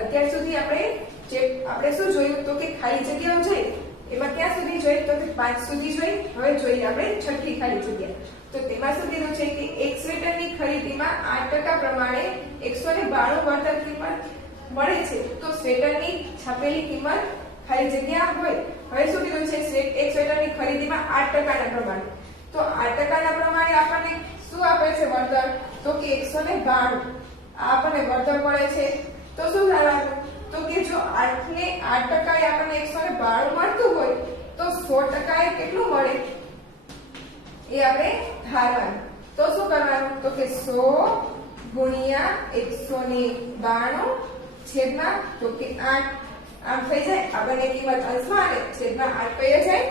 અત્યાર સુધી આપણે શું જોયું તો કે ખાલી જગ્યાઓ જોઈ એમાં ક્યાં સુધી જોઈ તો કે 5 સુધી જોઈ. હવે જોઈએ આપણે છઠ્ઠી ખાલી જગ્યા. તો તેમાં શું કીધું છે કે એક સ્વેટરની ખરીદીમાં 8% પ્રમાણે 192 વળતર કિંમત મળે છે. તો સ્વેટરની છાપેલી કિંમત ખાલી જગ્યા હોય. હવે શું કીધું છે એક સ્વેટરની ખરીદીમાં 8% ના પ્રમાણે. તો 8% ના પ્રમાણે આપણને શું આપે છે વળતર તો કે 192. આ આપણને વળતર મળે છે. તો શું કરવાનું તો કે જો 8 ને 8% આપણને 192 મળતું હોય તો 100% એ કેટલું મળે એ આપણે ધારવાનું. તો શું કરવાનું તો કે 100 ગુણ્યા 192 છેદમાં તો કે 8. આમ થઈ જાય. આપણને કિંમત અંશમાં આવે છેદમાં 8 પૈયા જાય.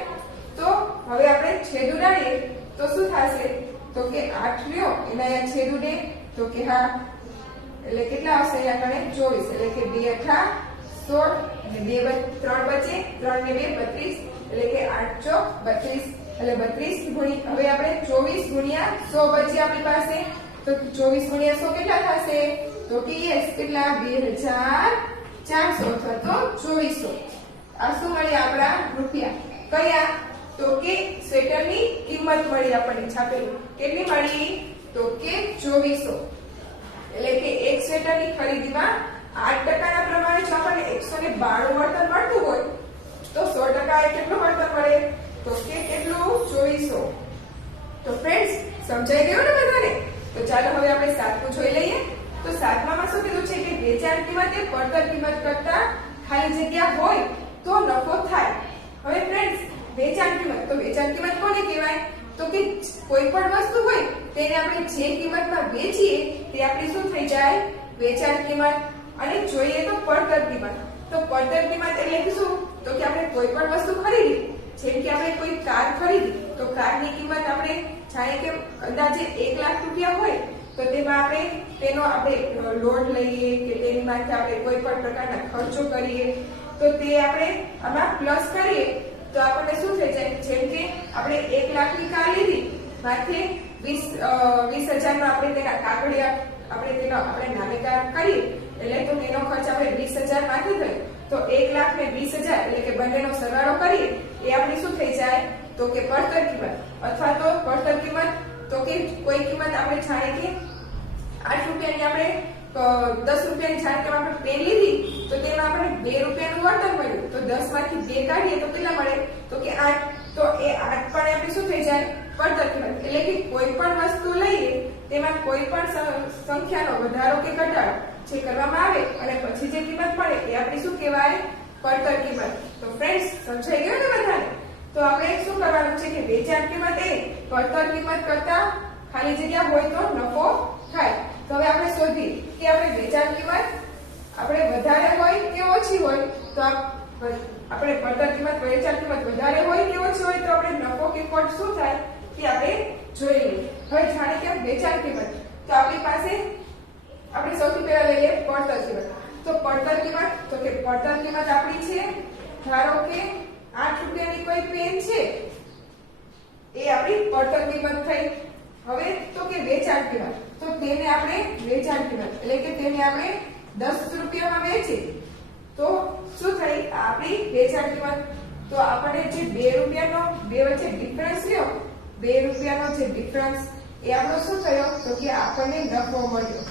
તો હવે આપણે છેદ ઉડાડીએ તો શું થશે તો કે 8 લ્યો એના અહીંયા છેદ ઉડે તો કે હા એટલે કેટલા આવશે અહીંયા કણે 24 એટલે કે 2 8 16 અને 2 3 બચે 3 ને 2 32 એટલે કે 8 ચોક 32 એટલે 32 ગુણી. હવે આપણે 24 ગુણ્યા 100 બચે આપણી પાસે. તો 24 ગુણ્યા 100 કેટલા થશે તો કે yes કેટલા 2400 અથવા તો 2400. આ શું મળી આપણા રૂપિયા કયા તો કે સ્વેટરની કિંમત મળી આપણને છાપેલી. કેટલી મળી તો કે 2400. એટલે કે એક સ્વેટરની ખરીદીમાં 8% ના પ્રમાણે જો આપણને 192 વળતર મળતું હોય તો 100% એ કેટલું વળતર મળે તો કે કેટલું 2400. તો ફ્રેન્ડ્સ સમજાઈ ગયું ને બધાને? તો ચાલો હવે આપણે 7મું જોઈ લઈએ. તો 7મામાં શું કીધું છે કે વેચાણ કિંમત એ પડતર કિંમત કરતા ખાલી જગ્યા હોય તો નફો થાય. હવે ફ્રેન્ડ્સ વેચાણ કિંમત કોને કહેવાય તો કે કોઈ પણ વસ્તુ હોય તેને આપણે જે કિંમતમાં વેચીએ તે આપણી શું થઈ જાય વેચાણ કિંમત. અને જોઈએ તો પડતર કિંમત. તો પડતર કિંમત એટલે કે શું તો કે આપણે કોઈ પણ વસ્તુ ખરીદી જેમ કે આપણે કોઈ કાર ખરીદી તો કારની કિંમત આપણે જાણે કે અંદાજે 1 લાખ રૂપિયા હોય તો તેમાં આપણે તેનો લોન લઈએ કે તેની માટે આપણે કોઈ પણ પ્રકારના ખર્ચો કરીએ તો તે આપણે આમાં પ્લસ કરીએ તો આપણને શું થઈ જાય જેમ કે આપણે 1 લાખની કાર લીધી માથે 20,000 નો આપણે તેના કાગળિયા આપણે નામે કાર કરીએ એટલે તો તેનો ખર્ચ આપણે 20,000 માથે થયો. તો 1 લાખ ને 20,000 એટલે કે બંનેનો સરવાળો કરીએ એ આપણી શું થઈ જાય તો કે પડતર કિંમત. અથવા તો પડતર કિંમત તો કે કોઈ કિંમત આપણે જાણે કે 8 રૂપિયાની આપણે 10 રૂપિયાની જાણે કે આપણે પેન લીધી તો તેમાં આપણે 2 રૂપિયાનું વળતર મળ્યું તો 10 માંથી 2 કાઢીએ તો કેટલા મળે તો કે 8. તો એ 8 પણ આપણી શું થઈ જાય પડતર કિંમત. એટલે કે કોઈ પણ વસ્તુ લઈએ તેમાં કોઈ પણ સંખ્યાનો વધારો કે ઘટાડો જે કરવામાં આવે અને પછી જે કિંમત મળે એ આપણી શું કહેવાય પડતર કિંમત. તો ફ્રેન્ડ્સ સમજાઈ ગયું ને બધાને? તો આપણે શું કરવાનું છે કે વેચાણ કિંમત એ પડતર કિંમત કરતા ખાલી જગ્યા હોય તો નફો થાય. તો હવે આપણે શોધી કે આપણે વેચાણ કિંમત આપણે વધારે હોય કે ઓછી હોય તો આપણે પડતર કિંમત વેચાણ કિંમત વધારે હોય કે ઓછી હોય તો આપણે નફો કે ખોટ શું થાય કે આપણે જોઈ લઈએ. હવે જાણે કે વેચાણ કિંમત તો આપણી પાસે આપણે સૌથી પહેલા લઈએ પડતર કિંમત. તો પડતર કિંમત તો કે પડતર કિંમત આપણી છે ધારો કે 8 રૂપિયાની કોઈ પેન છે એ આપણી પડતર કિંમત થઈ. હવે તો કે વેચાણ કિંમત તો તેને આપણે વેચાણ કિંમત એટલે કે તેને આપણે 10 રૂપિયામાં વેચી તો શું થઈ આપણી વેચાણ કિંમત. તો આપણને જે 2 રૂપિયાનો બે વચ્ચે ડિફરન્સ રહ્યો 2 રૂપિયાનો જે ડિફરન્સ એ આપણો શું થયો તો કે આપણને નફો મળ્યો.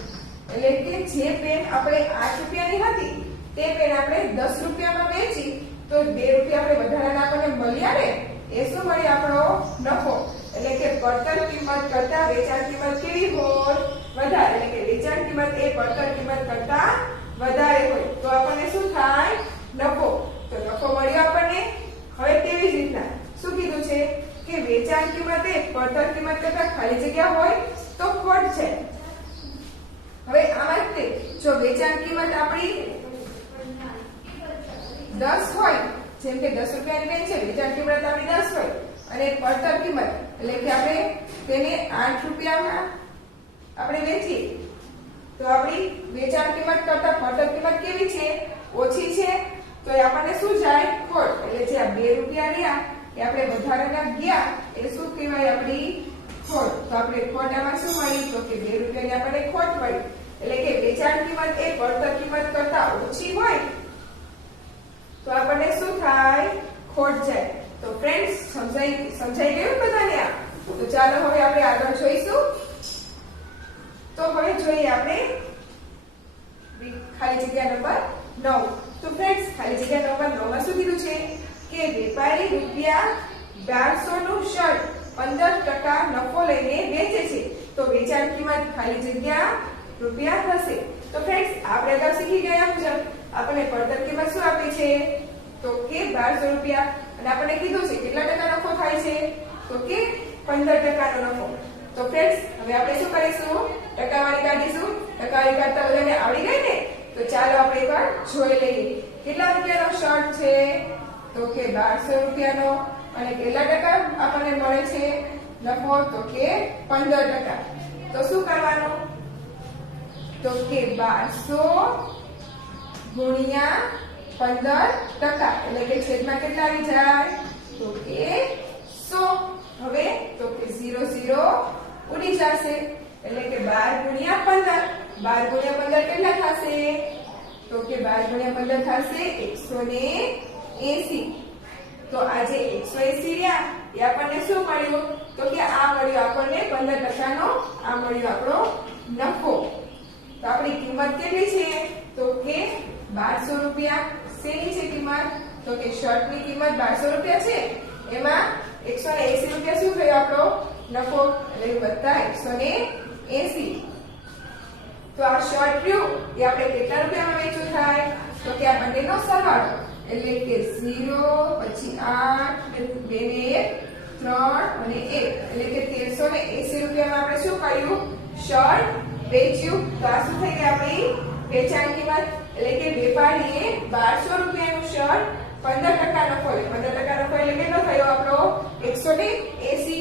એટલે કે જે પેન આપણે 8 રૂપિયાની હતી તે પેન આપણે 10 રૂપિયામાં વેચી તો 2 રૂપિયા આપણે વધારાના આપણને મળ્યા ને એ શું મળે આપણો નફો. એટલે કે પડતર કિંમત કરતા વેચાણ કિંમત કેવી હોય વધારે. એટલે કે વેચાણ કિંમત એ પડતર કિંમત કરતા વધારે હોય તો આપણને શું થાય નફો. તો નફો મળ્યો આપણને. હવે તેવી જ રીતના શું કીધું છે કે વેચાણ કિંમત એ પડતર કિંમત કરતા ખાલી જગ્યા હોય તો ખોટ છે. હવે આમાં જ જો વેચાણ કિંમત આપણી 10 હોય જેમ કે 10 રૂપિયાની પેન છે વેચાણ કિંમત આપણી 10 હોય અને પડતર કિંમત એટલે કે આપણે તેને 8 રૂપિયામાં આપણે વેચીએ તો આપણી વેચાણ કિંમત કરતા પડતર કિંમત કેવી છે ઓછી છે તો એ આપણને શું જાય ખોટ. એટલે જે આ 2 રૂપિયા રહ્યા એ આપણે વધારાના ગયા એ શું કહેવાય આપણી ખોટ. તો આપણે ખોટામાં શું મળી તો કે 2 રૂપિયાની આપણને ખોટ મળી. એટલે કે વેચાણ કિંમત એ પડતર કિંમત કરતા ઓછી ખોટ જાય. તો ફ્રેન્ડ્સ સમજાઈ ગયું બધાને આ? તો ચાલો હવે આપણે આગળ જોઈશું. તો હવે જોઈએ આપણે ખાલી જગ્યા નંબર 9. તો ફ્રેન્ડ્સ ખાલી જગ્યા નંબર 9 માં શું કીધું છે કે વેપારી રૂપિયા 1200 નું શર્ટ 15% નફો લઈને વેચે છે. તો વેચાણ કિંમત ખાલી જગ્યા રૂપિયા થશે. તો ફ્રેન્ડ્સ આપણે અગાઉ શીખી ગયા મુજબ આપણને પડતર કિંમત શું આપી છે તો કે 1200 રૂપિયા અને આપણને કીધું છે કેટલા ટકા નફો થાય છે તો કે 15% નો નફો. તો ફ્રેન્ડ્સ હવે આપણે શું કરીશું ટકાવારી કાઢીશું. ટકાવારી કાઢતા બધાને આવડી ગઈ ને? તો ચાલો આપણે એકવાર જોઈ લઈએ. કેટલા રૂપિયાનો શર્ટ છે તો કે 1200 રૂપિયાનો અને કેટલા ટકા આપણને મળે છે નફો તો કે 15%. તો શું કરવાનું તો કે 1200 ગુણ્યા 15% એટલે કે છેદમાં કેટલા આવી જાય તો કે 100. હવે તો કે 0 0 ઉડી જશે એટલે કે 12 ગુણ્યા 15. 12 ગુણ્યા 15 કેટલા થશે તો કે 12 ગુણ્યા 15 થશે 180. તો આ જે 180 રહ્યા એ આપણને શું મળ્યું તો કે આ મળ્યું આપણને 15% નો આ મળ્યો આપણો નફો. તો આપણી કિંમત કેટલી છે તો કે 1200 રૂપિયા. શેની છે કિંમત તો કે શર્ટની કિંમત 1200 રૂપિયા છે એમાં 180 રૂપિયા શું થયો આપણો નફો એટલે વત્તા 180. તો આ શર્ટ રહ્યું એ આપણે કેટલા રૂપિયામાં વેચવું થાય તો કે આ બંનેનો સરવાળો એટલે કે 0 પછી 8 2 ને 1 3 અને 1 એટલે કે 1380 રૂપિયામાં આપણે શું કર્યું શર્ટ વેચ્યું. તો આ શું થઈ ગઈ આપણી વેચાણ કિંમત એટલે કે વેપારીએ 1200 રૂપિયાનું શર્ટ 15% નફો લે. 15% નફો એટલે કેટલો થયો આપણો 180.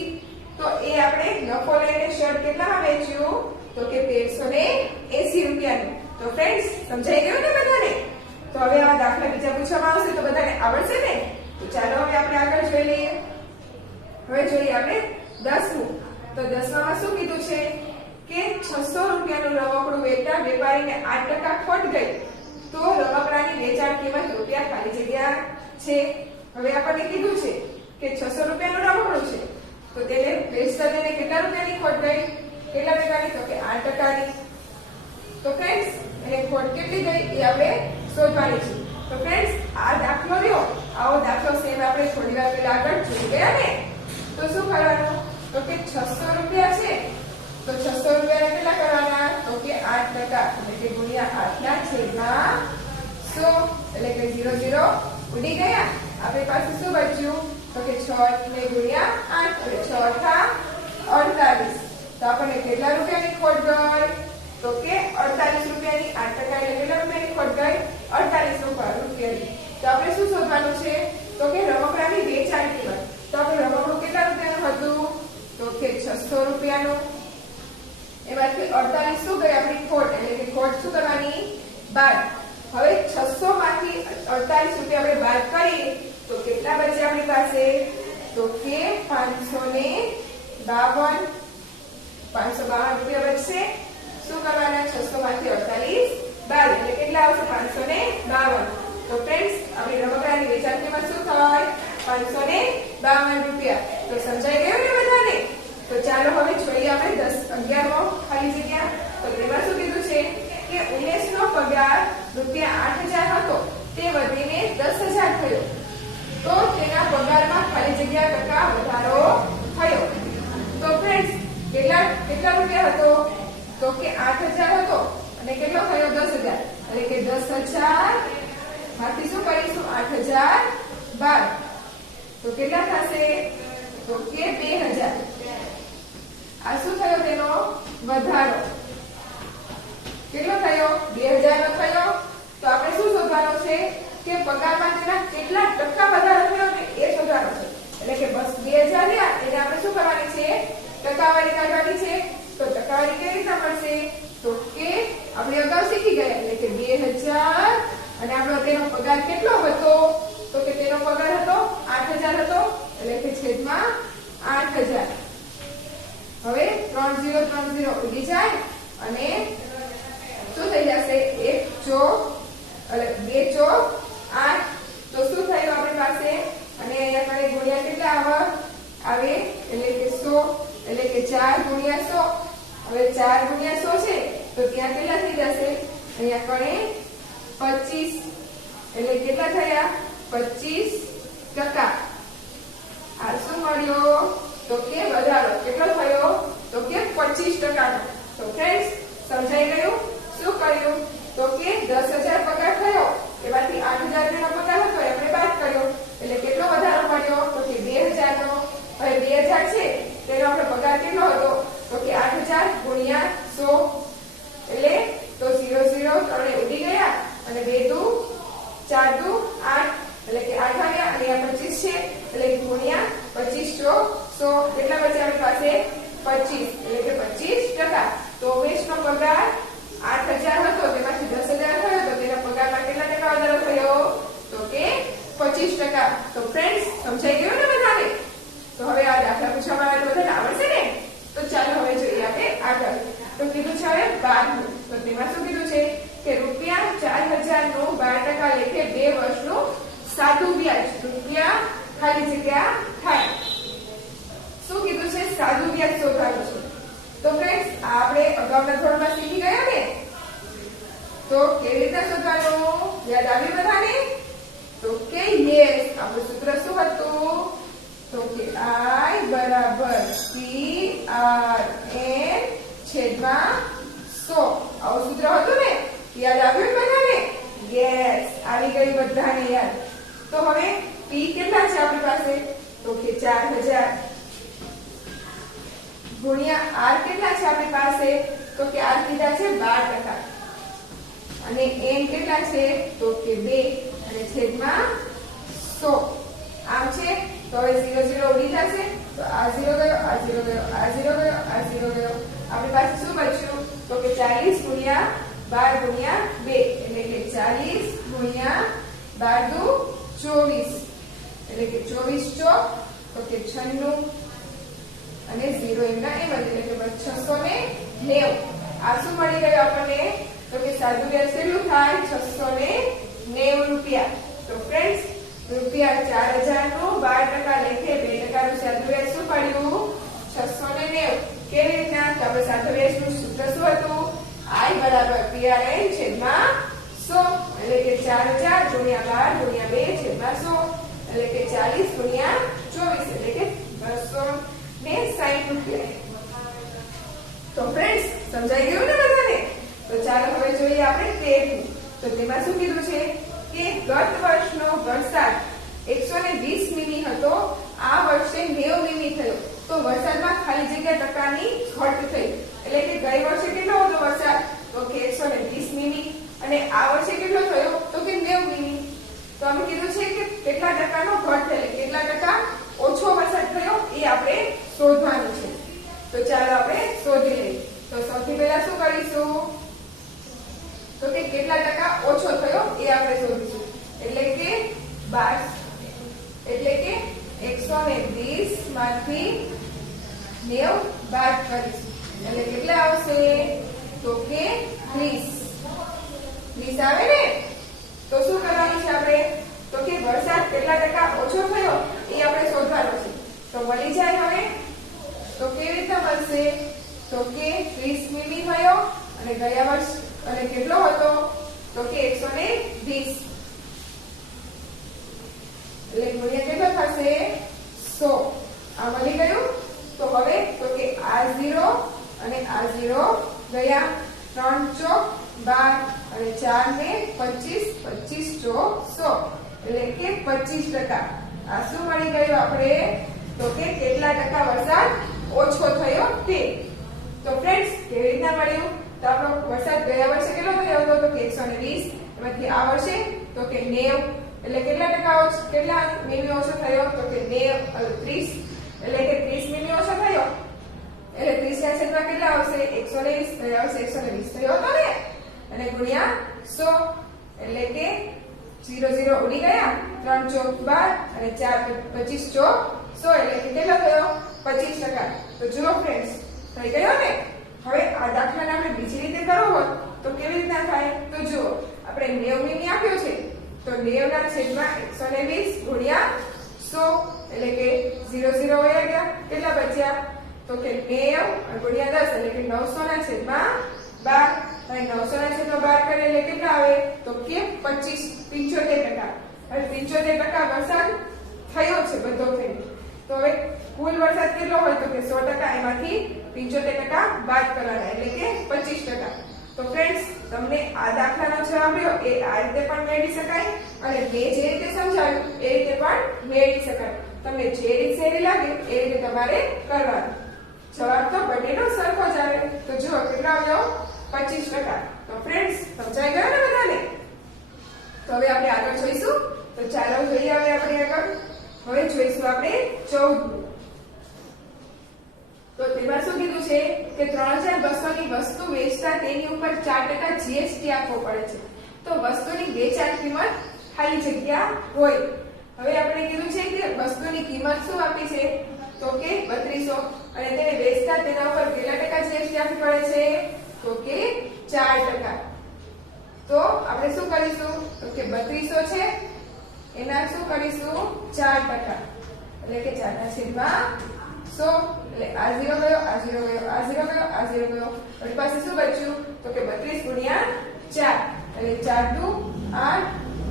તો એ આપણે નફો લઈને શર્ટ કેટલામાં વેચ્યું તો કે 1380 રૂપિયાનું. તો ફ્રેન્ડ્સ સમજાઈ ગયું ને બધાને? તો હવે આવા દાખલા બીજા પૂછવામાં આવશે તો બધાને આવડશે ને? તો ચાલો હવે આપણે આગળ જોઈ લઈએ. હવે જોઈએ આપણે 10મું. તો 10માં શું કીધું છે કે 600 રૂપિયાનું રમકડું વેચતા વેપારીને 8% ખોટ ગઈ. તો રમકડાની વેચાણ કિંમત રૂપિયા ખાલી જગ્યા છે. હવે આપણને કીધું છે કે 600 રૂપિયાનું રમકડું છે તો તેને વેચતા તેને કેટલા રૂપિયાની ખોટ ગઈ કેટલા ટકાની તો કે 8%ની. તો ફ્રેન્ડ્સ એને ખોટ કેટલી ગઈ એ આપણે શોધવાની છે. તો ફ્રેન્ડ્સ આ દાખલો રહ્યો આવો દાખલો સેમ આપણે થોડી વાર પહેલા આગળ જોઈ ગયા ને? તો શું કરવાનું તો કે 600 રૂપિયા છે તો 600 રૂપિયા કેટલા કરવાના તો કે 8% એટલે કે ગુણ્યા 8 ના છેદમાં 100 એટલે કે 0 0 ઉડી ગયા. આપણી પાસે શું બચ્યું તો કે 6 ને ગુણ્યા 8 એટલે 6 × 48. તો આપણને કેટલા રૂપિયાની ખોટ ગઈ તો કે 48 રૂપિયાની. 8% એટલે કેટલા રૂપિયાની ખોટ ગઈ 48 રૂપિયાની. તો આપણે શું શોધવાનું છે તો કે રમકડાની વેચાણ કિંમત. તો આપણે રમકડું કેટલા રૂપિયાનું હતું તો કે 600 રૂપિયાનું. એમાંથી 48 શું ગઈ આપણી ખોટ એટલે કે ખોટ શું કરવાની બાદ. હવે 600 માંથી 48 રૂપિયા આપણે બાદ કરીએ તો કેટલા બચે આપણી પાસે તો કે 552 રૂપિયા બચશે. શું કરવાના 600 માંથી 48 બાદ એટલે કેટલા આવશે 552. તો ફ્રેન્ડ્સ આપણી રમકડાની વેચાણ કિંમત શું થાય 552 રૂપિયા. તો સમજાઈ ગયું ને બધાને? તો ચાલો હવે જોઈએ આપણે 10 11મો ખાલી જગ્યા. તો તેમાં શું કીધું છે કે ઉમેશનો પગાર રૂપિયા 8000 હતો તે વધીને 10000 થયો. તો તેના પગારમાં ખાલી જગ્યા ટકા વધારો થયો. તો ફ્રેન્ડ્સ કેટલા રૂપિયા હતો તો કે 8000 હતો અને કેટલો થયો 10000 એટલે કે 10000 માંથી શું કરીશું 8000 બાદ તો કેટલા થશે તો કે 2000. આ શું થયો તેનો વધારો કેટલો થયો 2000 નો થયો. તો આપણે શું શોધવાનું છે કે પગારમાં તેના કેટલા ટકા વધારો થયો ને એ શોધવાનો છે. એટલે કે બસ 2000 રહ્યા એને આપણે શું કરવાની છે ટકાવારી કાઢવાની છે. તો ટકાવારી કેવી રીતના મળશે તો કે આપણે અગાઉ શીખી ગયા એટલે કે 2000 અને આપણો તેનો પગાર કેટલો હતો તો કે તેનો પગાર હતો 8000 હતો એટલે કે છેદમાં 8000. હવે 3 0 3 0 ઉડી જાય અને શું થઈ જશે 1 ચોક એટલે 2 ચોક 8. તો શું થયું આપણી પાસે અને અહીંયા કણે 25 એટલે કેટલા થયા 25%. આ શું મળ્યો તો કે વધારો કેટલો થયો તો કે 25%. તો ફ્રેન્ડ્સ સમજાઈ ગયું. શું કર્યું તો કે 10,000 પગાર થયો, એમાંથી 8,000 નો પગાર હતો આપણે બાદ કર્યો એટલે કેટલો વધારો મળ્યો તો કે 2,000 નો. હવે 2,000 છે તેનો આપણો પગાર કેટલો હતો તો કે 8,000 ગુણ્યા 100 એટલે તો 0 0 ત્રણે ઉડી ગયા અને 2 દુ 4 દુ 8 એટલે કે 8 આવ્યા અને આ 25 છે એટલે ગુણ્યા 25 100 કેટલા બચ્યા આપણી પાસે 25 એટલે કે 25%. તો ઉમેશનો પગાર 8,000 હતો તેમાંથી 10,000 થયો તો તેના પગારમાં કેટલા ટકા વધારો થયો તો કે 25%. તો ફ્રેન્ડ્સ સમજાઈ ગયું ને બધાને? તો હવે આ દાખલા પૂછવામાં આવે તો બધાને આવડશે ને? તો ચાલો હવે જોઈએ આપણે આગળ. તો કીધું છે હવે 12 તો તેમાં શું કીધું છે કે રૂપિયા 4,000 નું 12% લેખે 2 વર્ષનું સાદું વ્યાજ રૂપિયા ખાલી જગ્યા થાય. શું કીધું છે સાદું વ્યાજ શોધવાનું છે. તો ફ્રેન્ડ્સ આપણે અગાઉના ધોરણમાં શીખી ગયા ને? તો કેવી રીતે શોધવાનું યાદ આવ્યું બધાને? તો કે યસ આપણું સૂત્ર શું હતું તો કે I બરાબર CRN છેદમાં 100 આવું સૂત્ર હતું ને? યાદ આવ્યું બધાને? યસ આવી ગઈ બધાને યાદ. તો હવે P કેટલા છે આપણી પાસે તો કે 4,000 ગુણ્યા R કેટલા છે આપણી પાસે તો કે R કીધા છે 12% અને N કેટલા છે તો કે 2 અને છેદમાં 100 આમ છે. તો હવે 0 0 ઉડી જશે તો આ 0 ગયો આ 0 ગયો આ 0 ગયો આ 0 ગયો આપણી પાસે શું બચ્યું તો કે 40 ગુણ્યા 12 ગુણ્યા 2 એટલે કે 40 ગુણ્યા 12 દુ 24 એટલે કે 24 ચોક તો કે 96 અને 0 એમના એમ એટલે કે 690. આ શું મળી ગયું આપણને તો કે સાદું વ્યાજ કેટલું થાય 690 રૂપિયા. તો ફ્રેન્ડ્સ રૂપિયા 4,000 નું 12% લેખે 2% નું સાદું વ્યાજ શું પડ્યું 690. કેવી રીતના તો આપણે સાદું વ્યાજનું સૂત્ર શું હતું I બરાબર PRN છેદમાં 100 એટલે કે 4,000 ગુણ્યા 12 ગુણ્યા 2 છેદમાં 100 એટલે કે 40 ગુણ્યા 24 એટલે કે 260 રૂપિયા. તો ફ્રેન્ડ્સ સમજાઈ ગયું ને બધાને? તો ચાલો હવે જોઈએ આપણે 13. તો તેમાં શું કીધું છે કે ગત વર્ષનો વરસાદ 120 મીમી હતો, આ વર્ષે 90 મીમી થયો. તો વરસાદમાં ખાલી જગ્યા ટકાની ઘટ થઈ એટલે કે ગઈ વર્ષે કેટલો હતો વરસાદ તો કે 120 મીમી અને આ વર્ષે કેટલો થયો તો કે 90 મીમી. તો અમે કીધું છે કે કેટલા ટકાનો ઘટ થયો કેટલા ટકા ઓછો વરસાદ થયો એ આપણે શોધવાનું છે. તો ચાલો આપણે શોધી લઈએ. તો સૌથી પહેલા શું કરીશું તો કે કેટલા ટકા ઓછો થયો એ આપણે શોધીશું. એટલે કે 120 માંથી 90 બાદ કરીશું એટલે કેટલા આવશે તો કે 30 આવે ને? તો શું કરવાનું છે આપણે તો કે વરસાદ કેટલા ટકા ઓછો થયો એ આપણે શોધવાનું છે. તો મળી જાય હવે તો કેવી રીતે મળશે તો કે 30 મીમી થયો અને ગયા વર્ષ અને કેટલો હતો તો કે 120 એટલે ગુણ્યા કેટલો થશે 100. આ મળી ગયું. તો હવે તો કે આ 0 અને આ 0 ગયા 3 ચોક 12 અને 4 ને 25 25 ચોક 100 એટલે કે 25%. આ શું મળી ગયું આપણે તો કે કેટલા ટકા વરસાદ ઓછો થયો તે. તો ફ્રેન્ડ્સ કેવી રીતના મળ્યું તો આપણો વરસાદ ગયા વર્ષે કેટલો થયો હતો તો કે 120 એમાંથી આ વર્ષે તો કે 90 એટલે કેટલા ટકા કેટલા મીમી ઓછો થયો તો કે 30 એટલે કે 30 મીમી ઓછો થયો એટલે 30 ના છેદમાં કેટલા આવશે 120 તો આવશે 120 થયો હતો ને અને ગુણ્યા 100 એટલે કે 0 0 ઉડી ગયા 3 ચોક 12 અને 4 25 ચોક 100 એટલે કે કેટલો થયો 25%. તો જુઓ ફ્રેન્ડ્સ થઈ ગયો ને? હવે આ દાખલાને આપણે બીજી રીતે કરવો હોય તો કેવી રીતના થાય તો જુઓ આપણે 90 મીમી આપ્યો છે તો 90 ના છેદમાં 120 ગુણ્યા 100 એટલે કે 0 0 વયા ગયા કેટલા બચ્યા તો કે 90 ગુણ્યા 10 એટલે કે 900 ના છેદમાં 12 અને 900/12 કરીએ એટલે કેટલા આવે તો કે 75%. હવે 75% વરસાદ થયો છે બધો થઈને. તો હવે કુલ વરસાદ કેટલો હોય તો કે 100%, એમાંથી 75% બાદ કરવાના એટલે કે 25%. તો ફ્રેન્ડ્સ, તમને આ દાખલાનો જવાબ રહ્યો એ આ રીતે પણ મેળવી શકાય અને મેં જે રીતે સમજાવ્યું એ રીતે પણ મેળવી શકાય. તમને જે રીત સહેલી લાગે એ રીતે તમારે કરવાનું. જવાબ તો બંનેનો સરખો જ આવે. તો જુઓ કેટલો આવ્યો 25%. તો ફ્રેન્ડ્સ, સમજાઈ ગયો ને બધાને? તો હવે આપણે આગળ જોઈશું. તો ચાલો જોઈએ હવે આપણે આગળ. હવે જોઈશું આપણે 14. તો તેમાં શું કીધું છે કે 3200 ની વસ્તુ વેચતા તેની ઉપર 4% જીએસટી આપવો પડે છે. તો વસ્તુની વેચાણ કિંમત ખાલી જગ્યા હોય. હવે આપણે કીધું છે કે વસ્તુની કિંમત શું આપી છે તો કે 3200 અને તેને વેચતા તેના ઉપર કેટલા ટકા જીએસટી આપવી પડે છે તો કે 4%. તો આપણે શું કરીશું તો કે 3200 છે એના શું કરીશું 4%, એટલે કે 4/100. એટલે આ 0 ગયો, આ 0 ગયો, આ 0 ગયો, આ 0 ગયો. આપણી પાસે શું બચ્યું તો કે 32 × 4 એટલે 4 દુ 8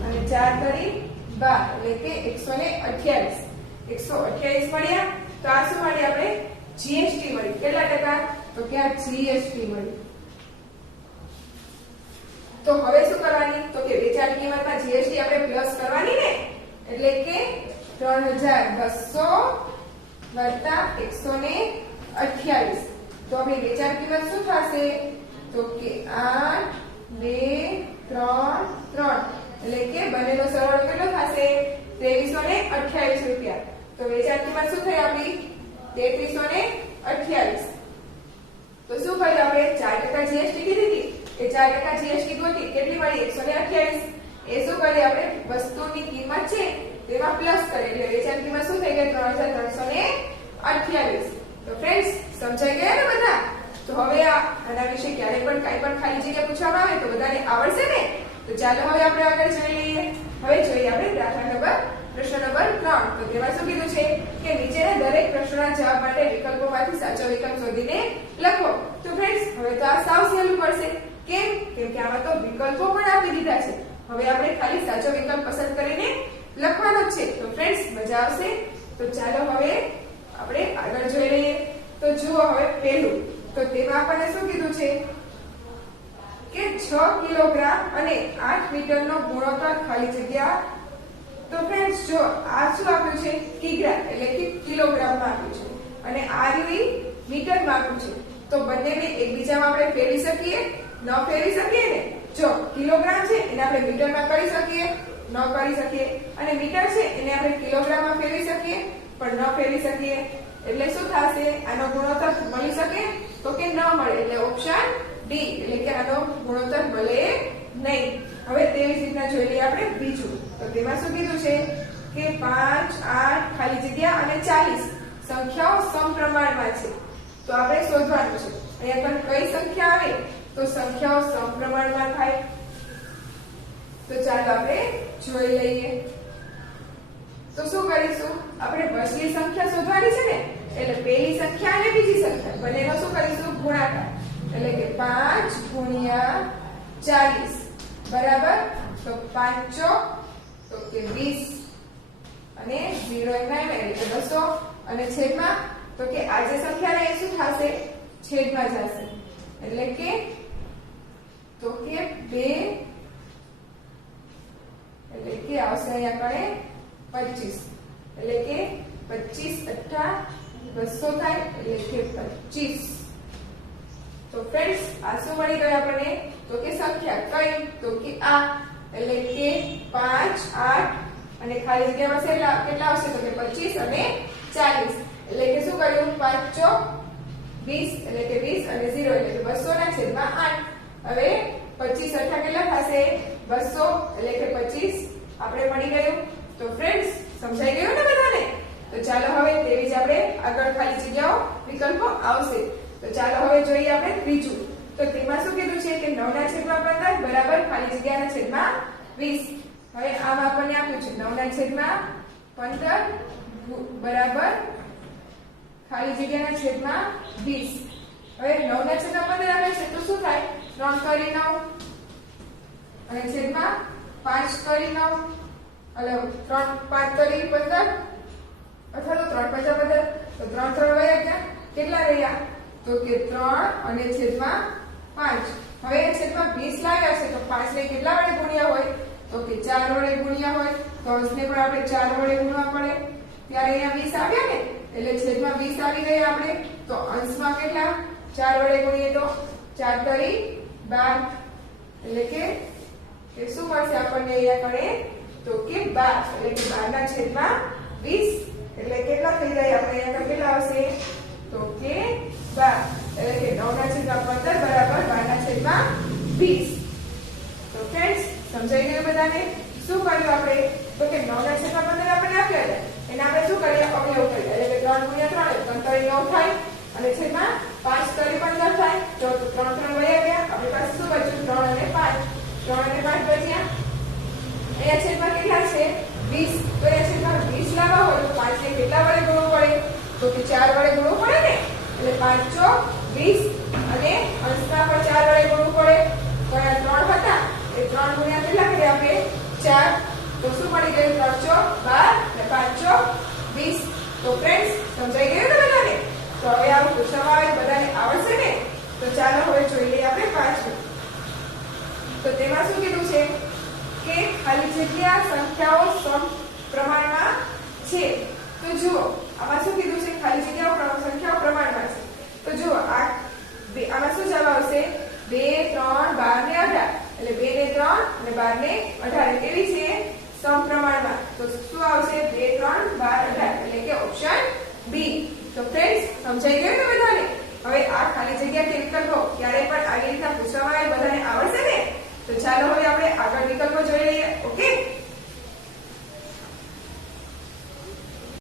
અને 4 તરી 12 એટલે કે 128. 128 મળ્યા. તો આ શું મળી આપણે જીએસટી મળી. કેટલા ટકા તો કે આ જીએસટી મળી. તો હવે શું કરવાની તો કે વેચાણ કિંમતમાં જીએસટી આપણે પ્લસ કરવાની ને, એટલે કે 3200 વત્તા 128. તો આપણી વેચાણ કિંમત શું થશે તો કે 8 2 3 3 એટલે કે બંનેનો સરવાળો કેટલો થશે 2328 રૂપિયા. તો વેચાણ કિંમત શું થઈ આપણી 3328. તો શું કર્યું આપણે 4% જીએસટી કીધી હતી એ 4% જીએસટી ગોતી કેટલી મળી 128. એ શું કરીએ આપણે વસ્તુની કિંમત છે તેમાં પ્લસ કરીએ એટલે વેચાણ કિંમત શું થઈ ગઈ 3328. તો ફ્રેન્ડ્સ, સમજાઈ ગયા ને બધા? તો હવે આના વિશે ક્યારે પણ કાઈ પણ ખાલી જગ્યા પૂછવામાં આવે તો બધાને આવડશે ને? તો ચાલો હવે આપણે આગળ જોઈ લઈએ. હવે જોઈએ આપણે પ્રશ્ન નંબર 3. તો તેમાં શું કીધું છે કે નીચેના દરેક પ્રશ્નના જવાબ માટે વિકલ્પોમાંથી સાચો વિકલ્પ શોધીને લખો. તો ફ્રેન્ડ્સ, હવે તો આ સાવ સહેલું પડશે. કેમ કે આમાં તો વિકલ્પો પણ આપી દીધા છે. હવે આપણે ખાલી સાચો વિકલ્પ પસંદ કરીને લખવાનો જ છે. તો ફ્રેન્ડ્સ, મજા આવશે. તો ચાલો હવે આપણે આગળ જોઈ લઈએ. તો જુઓ હવે પહેલું. તો તેમાં આપણને શું કીધું છે કે 6 કિલોગ્રામ અને 8 મીટરનો ગુણોત્તર ખાલી જગ્યા. તો ફ્રેન્ડ્સ, જો આ શું આપ્યું છે કિગ્રા એટલે કે કિલોગ્રામમાં આપ્યું છે અને આ રહ્યું મીટરમાં આપ્યું છે. તો બંનેને એકબીજામાં આપણે ફેરવી શકીએ ન ફેરવી શકીએ ને? જો કિલોગ્રામ છે એને આપણે મીટરમાં કરી શકીએ ન કરી શકીએ, અને મીટર છે એને આપણે કિલોગ્રામમાં ફેરવી શકીએ પણ ન ફેરવી શકીએ. એટલે શું થશે આનો ગુણોત્તર મળી શકે તો કે ન મળે. એટલે ઓપ્શન ડી એટલે કે આનો ગુણોત્તર મળે નહીં. હવે તેવી જ રીતના જોઈ લઈએ આપણે બીજું. તો તેમાં શું કીધું છે કે 5 8 ખાલી જગ્યા અને 40 સંખ્યાઓ સમપ્રમાણમાં છે. તો આપણે શોધવાનું છે અહીંયા પણ કઈ સંખ્યા આવે તો સંખ્યાઓ સમપ્રમાણમાં થાય. તો ચાલો આપણે જોઈ લઈએ. તો શું કરીશું આપણે વચલી સંખ્યા શોધવાની છે ને, એટલે પહેલી સંખ્યા અને બીજી સંખ્યા બંનેનો શું કરીશું ગુણાકાર. એટલે કે 5 × 40 બરાબર. તો 5 ચોક તો કે 20 અને 0 એટલે 200 અને છેદમાં તો કે આ જે સંખ્યા ને એ શું થશે છેદમાં જશે. એટલે કે તો કે 2 એટલે કે આવશે અહીંયા કણે 25 એટલે કે 25 × 200 થાય એટલે કે 25. તો ફ્રેન્ડ્સ, આ શું મળી ગયું આપણને તો કે સંખ્યા કઈ તો કે આ એટલે કે 5 8 અને ખાલી જગ્યામાં કેટલા આવશે તો કે 25 અને 40. એટલે કે શું કર્યું 5 ચોક 20 એટલે કે 20 અને 0 એટલે કે 200 ના છેદમાં 8. હવે 25 8 કેટલા થશે 200 એટલે કે 25 આપણે મળી ગયું. તો ફ્રેન્ડ્સ, સમજાઈ ગયું ને બધાને? તો ચાલો હવે તેવી જ આપણે આગળ ખાલી જગ્યાઓ વિકલ્પો આવશે. તો ચાલો હવે જોઈએ આપણે ત્રીજું. તો તેમાં શું કીધું છે કે 9/15 બરાબર ખાલી જગ્યાના છેદમાં 20. હવે આમ આપણને આપ્યું છે 9/15 બરાબર ખાલી જગ્યાના છેદમાં 20. હવે 9/15 આપે છે તો શું થાય 3 કરી 9 અને છેદમાં 5 કરી 9 એટલે 3 5 કરી 15 અથવા તો 3 5 15 તો 3 3 વયા ગયા કેટલા રહ્યા તો કે 3 અને છેદમાં 5 હવે છેદમાં 20 લાવ્યા છે તો 5 ને કેટલા વડે ગુણ્યા હોય તો કે 4 વડે ગુણ્યા હોય તો અંશને પણ આપણે 4 વડે ગુણવા પડે ત્યારે અહીંયા 20 આવ્યા ને એટલે છેદમાં 20 આવી ગયા આપણે તો અંશમાં કેટલા 4 વડે ગુણીએ તો 4 કરી 12 એટલે કે શું મળશે આપણને અહીંયા કરે તો કે 12 એટલે કે 12 ના છેદમાં 20 એટલે કેટલા થઈ જાય આપણે અહીંયા કેટલા આવશે તો કે 12 એટલે કે 9 ના છેદમાં 15 બરાબર 12 ના છેદમાં 20 તો ફ્રેન્ડ્સ સમજાઈ ગયું બધાને શું કર્યું આપણે તો કે 9 ના છેદમાં 15 આપણે આપ્યા હતા એને આપણે શું કરીએ અવયવ કરીએ એટલે કે 3 ગુણ્યા 3 3 કરી 9 થાય અને છેદમાં 5 કરી 15 થાય તો 3 3 વયા ગયા આપણી પાસે શું બચ્યું 3 અને 5 3 અને 5 બચ્યા અહીંયા છેદમાં કેટલા છે 20 તો અહીંયા છેદમાં 20 લાવવા હોય તો 5 ને કેટલા વડે ગુણવું પડે તો કે 4 વડે ગુણવું પડે ને એટલે 5 ચોક 20 અને અંશમાં પણ 4 વડે ગુણવું પડે તો અહીંયા 3 હતા એ 3 ગુણ્યા કેટલા કર્યા આપણે 4 તો શું મળી ગયું 3 ચોક 12 અને 5 ચોક 20 તો ફ્રેન્ડ્સ સમજાઈ ગયું ને બધાને તો હવે આવું પૂછવામાં આવે બધાને આવડશે ને તો ચાલો હવે જોઈ લઈએ આપણે પાછું તો તેમાં શું કીધું છે કે ખાલી જગ્યા સંખ્યાઓ સમપ્રમાણમાં છે તો જુઓ આમાં શું કીધું છે ખાલી જગ્યાઓ સંખ્યાઓ પ્રમાણમાં છે તો જુઓ આમાં શું જવાબ આવશે 2 3 12 ને 18 એટલે 2 ને 3 અને 12 ને 18 કેવી છે સમપ્રમાણમાં તો શું આવશે 2 3 12 18 એટલે કે ઓપ્શન બી તો ફ્રેન્ડ્સ સમજાઈ ગયું